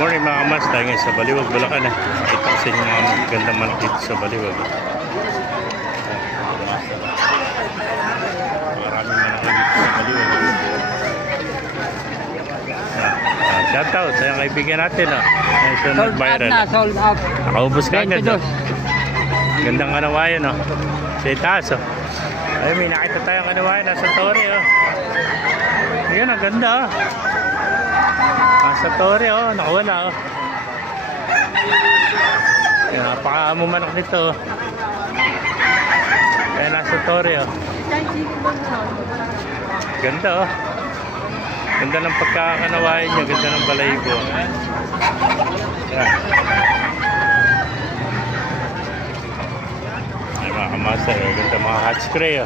Morning mga kamas, tayo ngayon sa Baliwag, Bulacan. Kita ko sa inyo mga magagandang manok dito sa Baliwag. Maraming manok dito sa Baliwag. Shout out sa yung kaibigan natin. Sold out na, sold out. Nakaubos ka agad. Gandang kanawayan. Sa itaas. Ay, may nakita tayong kanawayan. Nasa Torre. Ayan, ang ganda. Nasa Torre, nakawala. Ayan, napakaamo manok nito. Ayan, nasa Torre. Ganda. Ganda ng pagkakanawayan niya. Ganda ng balayibo. Ayan. Ay, mga kamasa. Ganda mga hot spray.